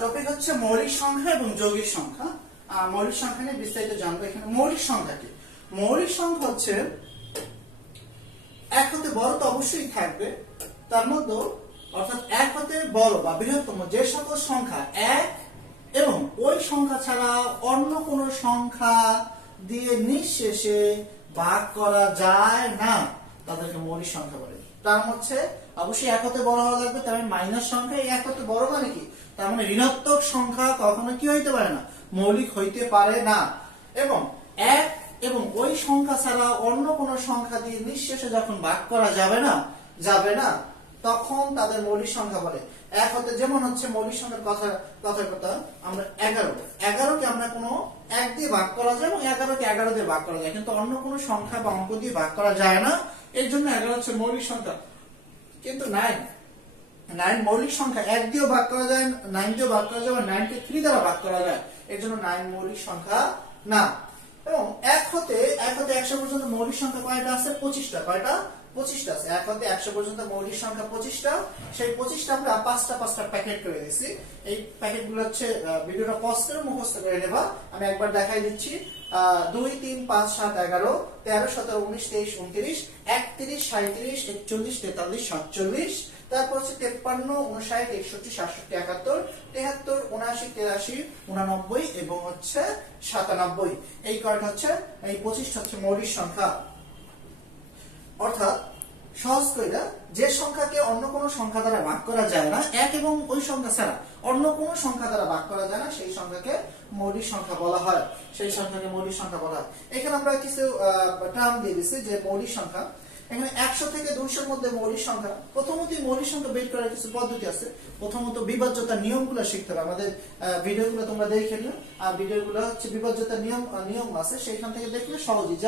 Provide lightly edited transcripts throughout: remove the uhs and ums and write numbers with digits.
Topic হচ্ছে মৌলিক সংখ্যা এবং যৌগিক সংখ্যা। মৌলিক সংখ্যা নিয়ে বিস্তারিত জানবো। এখানে মৌলিক সংখ্যা কি? মৌলিক সংখ্যা হচ্ছে এক হতে বড় তো অবশ্যই থাকবে, তার মধ্যে অর্থাৎ এক হতে বড় বা বৃহত্তম যে সকল সংখ্যা এক এবং ওই সংখ্যা ছাড়া অন্য কোন সংখ্যা দিয়ে নিঃশেষে ভাগ করা যায় না তাদেরকে মৌলিক সংখ্যা বলে। তার হচ্ছে অবশ্যই এক হতে বড় হওয়া লাগবে, তার মানে মাইনাস সংখ্যা। এক হতে বড় মানে কি? তার মানে ঋণাত্মক সংখ্যা কখনো কি হইতে পারে না? মৌলিক হইতে পারে না। এবং এক এবং ওই সংখ্যা ছাড়া অন্য কোন সংখ্যা দিয়ে নিঃশেষে যখন ভাগ করা যাবে না তখন তাদের মৌলিক সংখ্যা বলে। এক হতে যেমন হচ্ছে মৌলিক সংখ্যার কথা আমরা 11কে আমরা কোনো এক দিয়ে ভাগ করা যায় এবং 11কে 11 দিয়ে ভাগ করা যায়, কিন্তু অন্য কোনো সংখ্যা বা অঙ্ক দিয়ে ভাগ করা যায় না। এর জন্য 11 হচ্ছে মৌলিক সংখ্যা। কিন্তু 9 মৌলিক সংখ্যা, 1 দিয়েও ভাগ করা যায়, 9 দিয়েও ভাগ করা যায়, 9 কে 3 দ্বারা ভাগ করা যায়। এর জন্য 9 মৌলিক সংখ্যা না। এবং এক হতে 100 পর্যন্ত মৌলিক সংখ্যা কয়টা আছে? 25টা। কয়টা? 25টা আছে। এক হতে 100 পর্যন্ত মৌলিক সংখ্যা 25টা। সেই 25টা আমরা পাঁচটা প্যাকেট করে দিয়েছি। এই প্যাকেটগুলো হচ্ছে ভিডিওটা পজ করে মুখস্থ করে নেবা। আমি একবার দেখাই দিচ্ছি। 2 3 5 7 11 13 17 19 23 29 31 37 41 43 47, তারপর হচ্ছে 53 59 61 67 71 73 79 83 89 এবং হচ্ছে 97। এই কয়টা হচ্ছে, এই 25টা হচ্ছে মৌলিক সংখ্যা। অর্থাৎ সহজ কইরা যে সংখ্যাকে অন্য কোন সংখ্যা দ্বারা ভাগ করা যায় না, এক এবং ওই সংখ্যা ছাড়া অন্য কোন সংখ্যা দ্বারা ভাগ করা যায় না, সেই সংখ্যাকে মৌলিক সংখ্যা বলা হয়। এখানে আমরা কিছু টার্ম দিয়ে দিচ্ছি যে মৌলিক সংখ্যা। এখানে 100 থেকে 200 এর মধ্যে মৌলিক সংখ্যা। প্রথমত মৌলিক সংখ্যা বের করার কিছু পদ্ধতি আছে। প্রথমত বিভাজ্যতার নিয়মগুলো শিখতে হবে। আমাদের ভিডিওগুলো তোমরা দেখে নিও, আর ভিডিওগুলো হচ্ছে বিভাজ্যতার নিয়ম আছে, সেইখান থেকে দেখলে সহজেই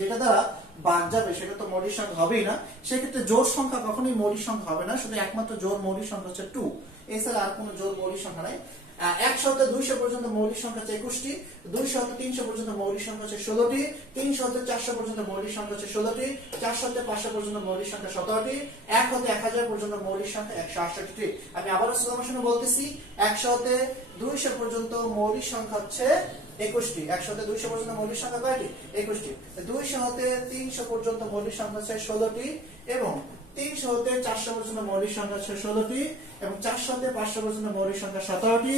যেটা দ্বারা ভাগ যাবে সেটা তো মৌলিক সংখ্যা হবেই না। সেক্ষেত্রে জোড় সংখ্যা কখনোই মৌলিক সংখ্যা হবে না, শুধু একমাত্র জোড় মৌলিক সংখ্যা হচ্ছে 2, এছাড়া আর কোনো জোড় মৌলিক সংখ্যা নাই। 100 থেকে 200 পর্যন্ত মৌলিক সংখ্যা হচ্ছে 21টি, 200 থেকে 300 পর্যন্ত মৌলিক সংখ্যা হচ্ছে 16টি, 300 থেকে 400 পর্যন্ত মৌলিক সংখ্যা হচ্ছে 16টি, 400 থেকে 500 পর্যন্ত মৌলিক সংখ্যা 17টি, 1 থেকে 1000 পর্যন্ত মৌলিক সংখ্যা 168টি। আমি আবারও সুলভভাবে বলতেছি, 100 থেকে 200 পর্যন্ত মৌলিক সংখ্যা হচ্ছে 21টি। 100 থেকে 200 পর্যন্ত মৌলিক সংখ্যা কয়টি? 21টি। 200 থেকে 300 পর্যন্ত মৌলিক সংখ্যা হচ্ছে 16টি, এবং 300 থেকে 400 পর্যন্ত মৌলিক সংখ্যা হচ্ছে 16টি, এবং 400 থেকে 500 পর্যন্ত মৌলিক সংখ্যা 17টি,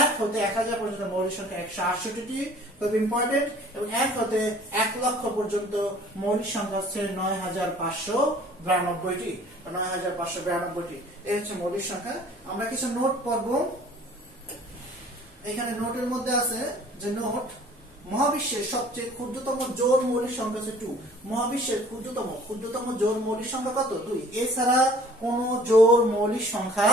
1 থেকে 1000 পর্যন্ত মৌলিক সংখ্যা 168টি, খুব ইম্পর্টেন্ট। এবং 1 থেকে 1 লক্ষ পর্যন্ত মৌলিক সংখ্যা হচ্ছে 9592টি। 9592টি এই হচ্ছে মৌলিক সংখ্যা। আমরা কিছু নোট পড়ব। এখানে নোটের মধ্যে আছে যে নোট, মহাবিশ্বের সবচেয়ে ক্ষুদ্রতম জোড় মৌলিক সংখ্যা হচ্ছে 2। মহাবিশ্বের ক্ষুদ্রতম জোড় মৌলিক সংখ্যা কত? 2। এছাড়া কোন জোড় মৌলিক সংখ্যা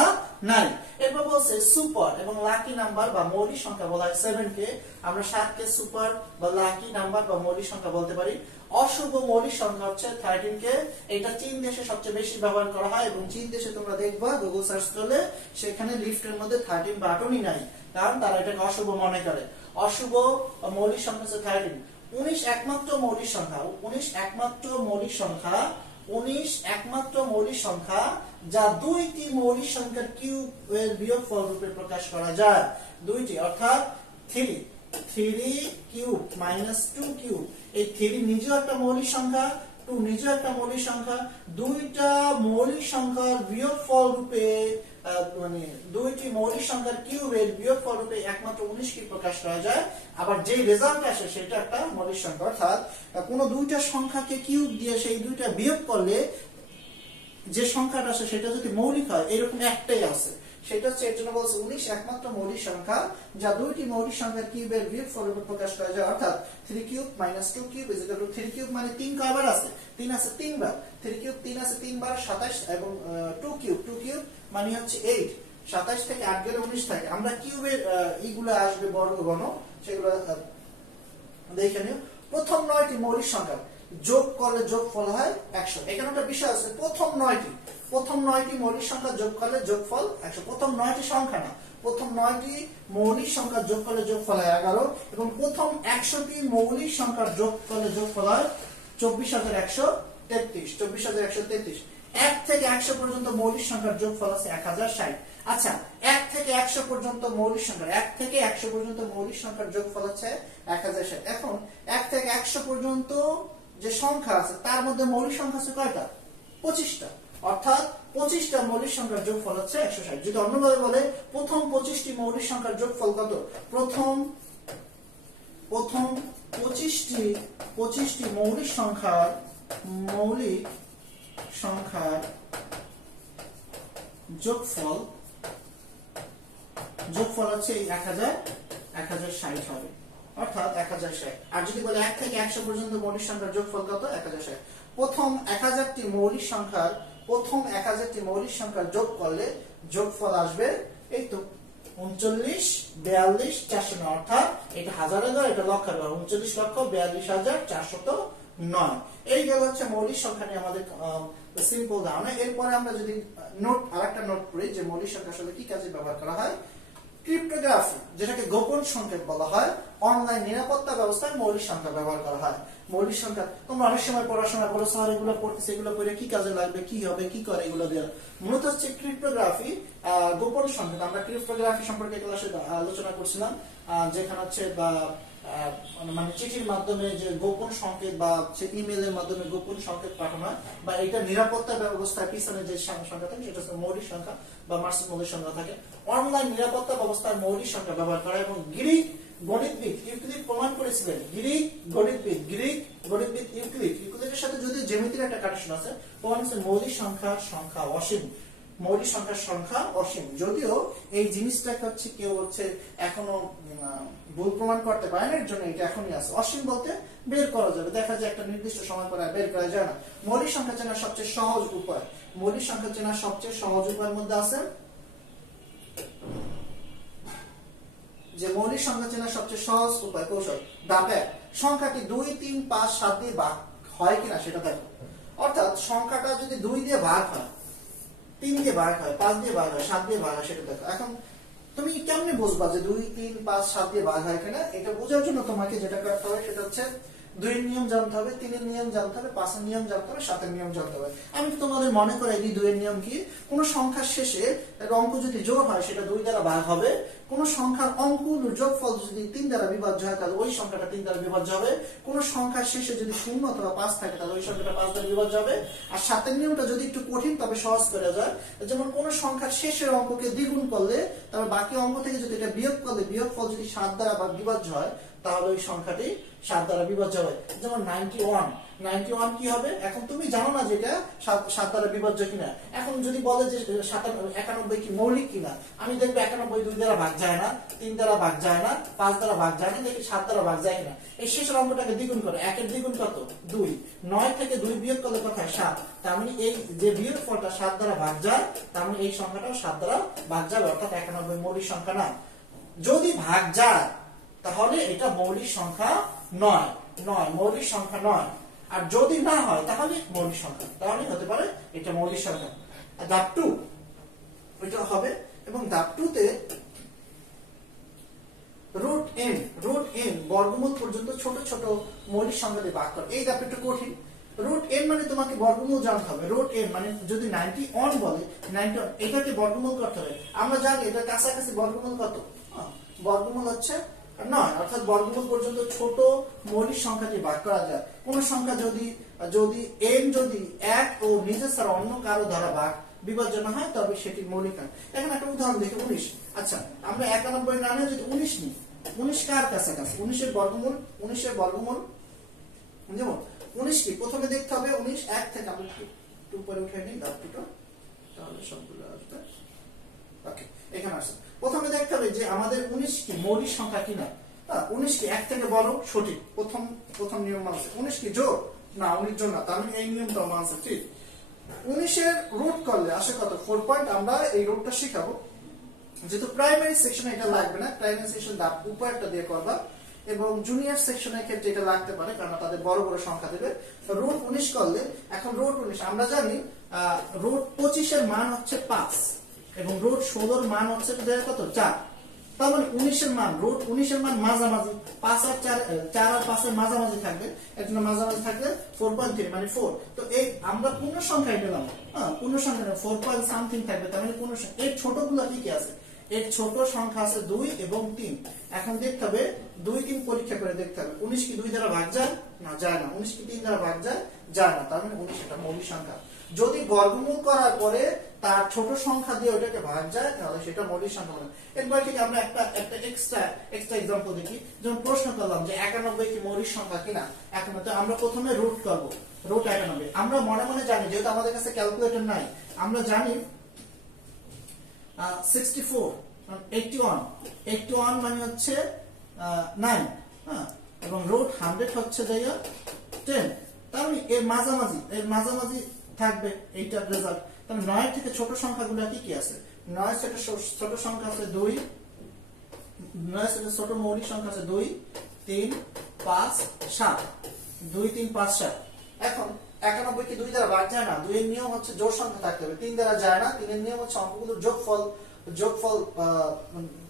নাই। এরপর বলছে সুপার এবং লাকি নাম্বার বা মৌলিক সংখ্যা বলা হয় 7 কে। আমরা 7 কে সুপার বা লাকি নাম্বার বা মৌলিক সংখ্যা বলতে পারি। অশুভ মৌলিক সংখ্যা হচ্ছে 13 কে। এটা চীন দেশে সবচেয়ে বেশি ব্যবহার করা হয়, এবং চীন দেশে তোমরা দেখবা গুগল সার্চ করলে সেখানে লিস্টের মধ্যে 13 বাটনই নাই, কারণ তারা এটাকে অশুভ মনে করে। অশুভ মৌলিক সংখ্যা হচ্ছে 13। 19 একমাত্র মৌলিক সংখ্যা। 19 একমাত্র মৌলিক সংখ্যা যা দুইটি মৌলিক সংখ্যার কিউব এর বিয়োগফল রূপে প্রকাশ করা যায়। দুইটি, অর্থাৎ 3 কিউব মাইনাস 2 কিউব। এই 3 নিজেও একটা মৌলিক সংখ্যা, 2 নিজেও একটা মৌলিক সংখ্যা। দুইটা মৌলিক সংখ্যার বিয়োগফল রূপে, মানে দুইটি মৌলিক সংখ্যার কিউবের বিয়োগফল রূপে একমাত্র 19 কে প্রকাশ করা যায়। আবার যে রেজাল্ট আসে সেটা একটা মৌলিক সংখ্যা। অর্থাৎ কোন দুইটা সংখ্যাকে কিউব দিয়ে সেই দুইটা বিয়োগ করলে যে সংখ্যাটা আসে সেটা যদি মৌলিক হয়, এরকম একটাই আছে, সেটা হচ্ছে, এর জন্য বলছে 19 একমাত্র মৌলিক সংখ্যা যা দুইটি মৌলিক সংখ্যার কিউবের বিয়োগফল রূপে প্রকাশ করা যায়। অর্থাৎ 3 cube minus 2 cube is equal to 3 cube মানে 3 কয়বার আছে? 3 আছে 3 বার। 3 কিউব 3 আছে 3 বার 27, এবং 2 কিউব মানে হচ্ছে 8। 27 থেকে 8 গেলে 19 থাকে। আমরা কিউবের এইগুলো আসবে বর্গঘন, সেগুলো দেখে নিও। প্রথম 9টি মৌলিক সংখ্যা যোগ করলে যোগফল হয় 100। এখানে একটা বিষয় আছে, প্রথম 9টি মৌলিক সংখ্যা যোগ করলে যোগফল 100। প্রথম 9টি সংখ্যা না, প্রথম 9টি মৌলিক সংখ্যা যোগ করলে যোগফল হয় 11, এবং প্রথম 100টি মৌলিক সংখ্যা যোগ করলে যোগফল হয় 24133। 24133। 1 থেকে 100 পর্যন্ত মৌলিক সংখ্যার যোগফল আছে 1060। আচ্ছা, 1 থেকে থেকে 100 পর্যন্ত মৌলিক সংখ্যা, 1 থেকে 100 পর্যন্ত মৌলিক সংখ্যার যোগফল হচ্ছে 1060। এখন 1 থেকে 100 পর্যন্ত যে সংখ্যা আছে তার মধ্যে মৌলিক সংখ্যা আছে কয়টা? 25টা। অর্থাৎ 25টা মৌলিক সংখ্যার যোগফল হচ্ছে 160। যদি অন্যভাবে বলে প্রথম 25টি মৌলিক সংখ্যার যোগফল কত? প্রথম 25টি মৌলিক সংখ্যার যোগফল হচ্ছে 1060 হবে, অর্থাৎ 1060। আর যদি বলে 1 থেকে 100 পর্যন্ত মৌলিক সংখ্যার যোগফল কত? 1060। প্রথম 1000টি মৌলিক সংখ্যার যোগ করলে যোগফল আসবে এই তো 39, 42, 409। অর্থাৎ এটা হাজারের ঘর, এটা লক্ষের ঘর। 39,42,409। এই গেল হচ্ছে মৌলিক সংখ্যা নিয়ে আমাদের সিম্পল ধারণা। এরপরে আমরা যদি আরেকটা নোট করি যে মৌলিক সংখ্যা আসলে কি কাজে ব্যবহার করা হয়। ক্রিপ্টোগ্রাফি, যেটাকে গোপন সংকেত বলা হয়, অনলাইন নিরাপত্তা ব্যবস্থায় মৌলিক সংখ্যা ব্যবহার করা হয়। মৌলিক সংখ্যা তোমরা অনেক সময় পড়াশোনা করো, স্যার এগুলো পড়তেছে, এগুলো পড়ে কি কাজে লাগবে, কি হবে, কি করে, এগুলো দিয়ে মূলত হচ্ছে ক্রিপ্টোগ্রাফি, গোপন সংকেত। আমরা ক্রিপ্টোগ্রাফি সম্পর্কে ক্লাসে আলোচনা করছিলাম, যেখানে হচ্ছে বা মানে চিঠির মাধ্যমে যে গোপন সংকেত বা ইমেইলের মাধ্যমে গোপন সংকেত পাঠানো হয়, বা এটা নিরাপত্তা ব্যবস্থার পিছনে যে সংখ্যা থাকে সেটা হচ্ছে মৌলিক সংখ্যা বা মার্সিক মৌলিক সংখ্যা থাকে। অনলাইন নিরাপত্তা ব্যবস্থার মৌলিক সংখ্যা ব্যবহার করা। এবং গ্রিক গণিতবিদ ইউক্লিড প্রমাণ করেছিলেন, গ্রিক গণিতবিদ ইউক্লিডের সাথে যদি জ্যামিতির একটা কানেকশন আছে, প্রমাণ হচ্ছে মৌলিক সংখ্যার সংখ্যা অসীম। মৌলিক সংখ্যার সংখ্যা অসীম। যদিও এই জিনিসটাকে হচ্ছে কেউ হচ্ছে এখনো ভুল প্রমাণ করতে পারে না, এর জন্য এটা এখনই আছে। অসীম বলতে বের করা যাবে, দেখা যায় একটা নির্দিষ্ট সময় পরে বের করা যায় না। মৌলিক সংখ্যা চেনার সবচেয়ে সহজ উপায়, মৌলিক সংখ্যা চেনার সবচেয়ে সহজ উপায়ের মধ্যে আছে যে মৌলিক সংখ্যা চেনার সবচেয়ে সহজ উপায় কৌশল ধাপ 1, সংখ্যাটি 2, 3, 5, 7 দিয়ে ভাগ হয় কিনা সেটা দেখো। অর্থাৎ সংখ্যাটা যদি 2 দিয়ে ভাগ হয়, 3 দিয়ে ভাগ হয়, 5 দিয়ে ভাগ হয়, 7 দিয়ে ভাগ হয় সেটা দেখো। এখন তুমি কেমনে বুঝবা যে 2, 3, 5, 7 দিয়ে ভাগ হয় কিনা? এটা বোঝার জন্য তোমাকে যেটা করতে হবে সেটা হচ্ছে 2 এর নিয়ম জানতে হবে, 3 এর নিয়ম জানতে হবে, 5 এর নিয়ম জানতে হবে, 7 এর নিয়ম জানতে হবে। আমি তোমাদের মনে করাই দিই 2 এর নিয়ম কি। কোন সংখ্যার শেষে অঙ্ক যদি জোড় হয় সেটা 2 দ্বারা ভাগ হবে। কোন সংখ্যার অঙ্কগুলোর যোগফল যদি 3 দ্বারা বিভাজ্য হয় তাহলে ওই সংখ্যাটা 3 দ্বারা বিভাজ্য হবে। কোন সংখ্যার শেষে যদি 0 অথবা 5 থাকে তাহলে ওই সংখ্যাটা 5 দ্বারা বিভাজ্য হবে। আর 7 এর নিয়মটা যদি একটু কঠিন তবে সহজ করা যায়। যেমন কোন সংখ্যার শেষের অঙ্ককে দ্বিগুণ করলে তবে বাকি অঙ্ক থেকে যদি এটা বিয়োগ করলে বিয়োগফল যদি 7 দ্বারা বিভাজ্য হয় তাহলে ওই সংখ্যাটি 7 দ্বারা বিভাজ্য হবে। যেমন 91 কি হবে? এখন তুমি জানো না যে এটা 7 দ্বারা বিভাজ্য কিনা। এখন যদি বলে যে 91 কি মৌলিক কিনা, আমি দেখবো 91 2 দ্বারা ভাগ যায় না, 3 দ্বারা ভাগ যায় না, 5 দ্বারা ভাগ যায় না, দেখি 7 দ্বারা ভাগ যায় কিনা। এই শেষের অঙ্কটাকে দ্বিগুণ করে, 1 এর দ্বিগুণ কত? 2, 9 থেকে 2 বিয়োগ করলে কত হয়? 7। তার মানে এই যে বিয়োগফলটা 7 দ্বারা ভাগ যায়, তার মানে এই সংখ্যাটাও 7 দ্বারা ভাগ যাবে, অর্থাৎ 91 মৌলিক সংখ্যা না। যদি ভাগ যায় তাহলে এটা মৌলিক সংখ্যা নয়, মৌলিক সংখ্যা নয়। আর যদি না হয় তাহলে মৌলিক সংখ্যা, তাহলে হতে পারে এটা মৌলিক সংখ্যা। ধাপ 2 এটা হবে। এবং ধাপ 2 তে রুট n বর্গমূল পর্যন্ত ছোট ছোট মৌলিক সংখ্যা দিয়ে ভাগ করে। এই ধাপটা একটু কঠিন। রুট n মানে তোমাকে বর্গমূল জানতে হবে। রুট n মানে যদি 91 বলে 91 এটাকে বর্গমূল করতে হবে। আমরা জানি এটা কাছাকাছি বর্গমূল কত? বর্গমূল হচ্ছে 9, অর্থাৎ বর্গমূল পর্যন্ত ছোট মৌলিক সংখ্যাটি ভাগ করা যায়। কোন সংখ্যা যদি n যদি 1 ও নিজের ছাড়া অন্য কারো দ্বারা ভাগ বিভাজ্য না হয় তবে সেটি মৌলিক নয়। এখন একটা উদাহরণ দেখি 19। আচ্ছা আমরা 91 না নিয়ে যদি 19 নিই, 19 কার কাছাকাছি? 19 এর বর্গমূল যেমন 19 কি প্রথমে দেখতে হবে 19 1 থেকে আমরা একটু উপরে উঠে নিই ধাপ 2টা, তাহলে সবগুলো আসবে। ওকে, এখানে আসছে। প্রথমে দেখতে হবে যে আমাদের 19 কি মৌলিক সংখ্যা কিনা। 19 কি 1 থেকে বড়? সঠিক, প্রথম নিয়ম আছে। 19 কি জোড়? না, 19 জোড় না, তার মানে এই নিয়মটা মানছে ঠিক। 19 এর রুট করলে আসে কত? 4 পয়েন্ট। আমরা এই রুটটা শিখাবো, যেহেতু প্রাইমারি সেকশনে এটা লাগবে না, প্রাইমারি সেকশন ধাপ উপরটা দিয়ে করবা, এবং জুনিয়র সেকশনের ক্ষেত্রে এটা লাগতে পারে কারণ তাদের বড় বড় সংখ্যা দেবে। রুট 19 করলে, এখন রুট 19 আমরা জানি রুট 25 এর মান হচ্ছে 5 এবং রুট 16 এর মান হচ্ছে কত? 4। তার মানে 19 এর মান, রুট 19 এর মান মাঝামাঝি, 5 আর 4 আর 5 এর মাঝামাঝি থাকবে। এর জন্য মাঝামাঝি থাকলে 4.3 মানে 4। তো এই আমরা পূর্ণ সংখ্যায় পেলাম, পূর্ণ সংখ্যা 4 পয়েন্ট সামথিং থাকবে, তার মানে পূর্ণ সংখ্যা। এই ছোটগুলো কি কি আছে? এর ছোট সংখ্যা আছে 2 এবং 3। এখন দেখতে হবে 2 3 পরীক্ষা করে দেখতে হবে 19 কি 2 দ্বারা ভাগ যায় না, যায় না। 19 কি 3 দ্বারা ভাগ যায়, যায় না। তার মানে 19 এটা মৌলিক সংখ্যা। যদি বর্গমূল করার পরে তার ছোট সংখ্যা দিয়ে ওটাকে ভাগ যায় তাহলে সেটা মৌলিক সংখ্যা হবে। এরপর ঠিক আমরা একটা এক্সট্রা एग्जांपल দেখি। যেমন প্রশ্ন করলাম যে 91 কি মৌলিক সংখ্যা কিনা। এখন তো আমরা প্রথমে রুট করব, রুট 91। আমরা মনে মনে জানি, যেহেতু আমাদের কাছে ক্যালকুলেটর নাই, আমরা জানি 64 81 মানে হচ্ছে 9, হ্যাঁ, এবং রুট 100 হচ্ছে যাইয়া 10। তার মানে এর মাঝামাঝি থাকবে এইটার রেজাল্ট। তাহলে 9 থেকে ছোট সংখ্যাগুলো কি কি আছে? 9 থেকে ছোট সংখ্যা আছে 2, 9 থেকে ছোট মৌলিক সংখ্যা আছে 2 3 5 7, 2 3 5 7। এখন 91 কি 2 দ্বারা ভাগ যায় না। 2 এর নিয়ম হচ্ছে জোড় সংখ্যা থাকতে হবে, 3 দ্বারা যায় না। 3 এর নিয়ম হচ্ছে অঙ্কগুলোর যোগফল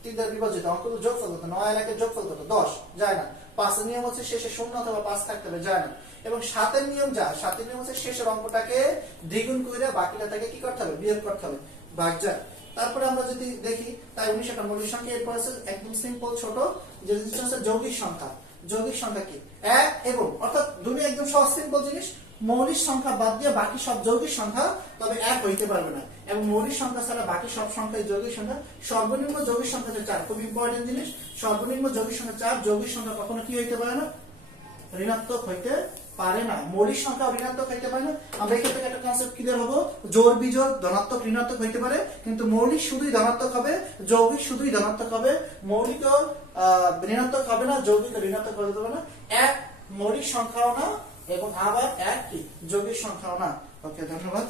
3 দ্বারা বিভাজিত অঙ্কগুলোর যোগফল কত? 9 আর 1 এর যোগফল কত? 10, যায় না। 5 এর নিয়ম হচ্ছে শেষে 0 অথবা 5 থাকতে হবে, যায় না। এবং 7 এর নিয়ম যা, 7 এর নিয়ম হচ্ছে শেষের অঙ্কটাকে দ্বিগুণ করে বাকিটাকে কি করতে হবে? বিয়োগ করতে হবে, ভাগ যায়। তারপরে আমরা যদি দেখি তাই 19 একটা মৌলিক সংখ্যা। এরপর আছে একদম সিম্পল ছোট যে জিনিসটা হচ্ছে যৌগিক সংখ্যা। যৌগিক সংখ্যা কি? 1 এবং, অর্থাৎ দুটোই একদম সহজ সিম্পল জিনিস। মৌলিক সংখ্যা বাদ দিয়ে বাকি সব যৌগিক সংখ্যা, তবে 1 হইতে পারবে না। এবং মৌলিক সংখ্যা ছাড়া বাকি সব সংখ্যাই যৌগিক সংখ্যা। সর্বনিম্ন যৌগিক সংখ্যা হচ্ছে 4, খুব ইম্পর্টেন্ট জিনিস। সর্বনিম্ন যৌগিক সংখ্যা 4। যৌগিক সংখ্যা কখনো কি হইতে পারে না? ঋণাত্মক হইতে পারে না। মৌলিক সংখ্যা ঋণাত্মক হইতে পারে না। আমরা এখান থেকে একটা কনসেপ্ট ক্লিয়ার হবো, জোড় বিজোড় ধনাত্মক ঋণাত্মক হইতে পারে, কিন্তু মৌলিক শুধুই ধনাত্মক হবে, যৌগিক শুধুই ধনাত্মক হবে। মৌলিক ঋণাত্মক হবে না, যৌগিক ঋণাত্মক হতে পারে না। 1 মৌলিক সংখ্যাও না এবং আবার 1 কি যৌগিক সংখ্যাও না। ওকে, ধন্যবাদ।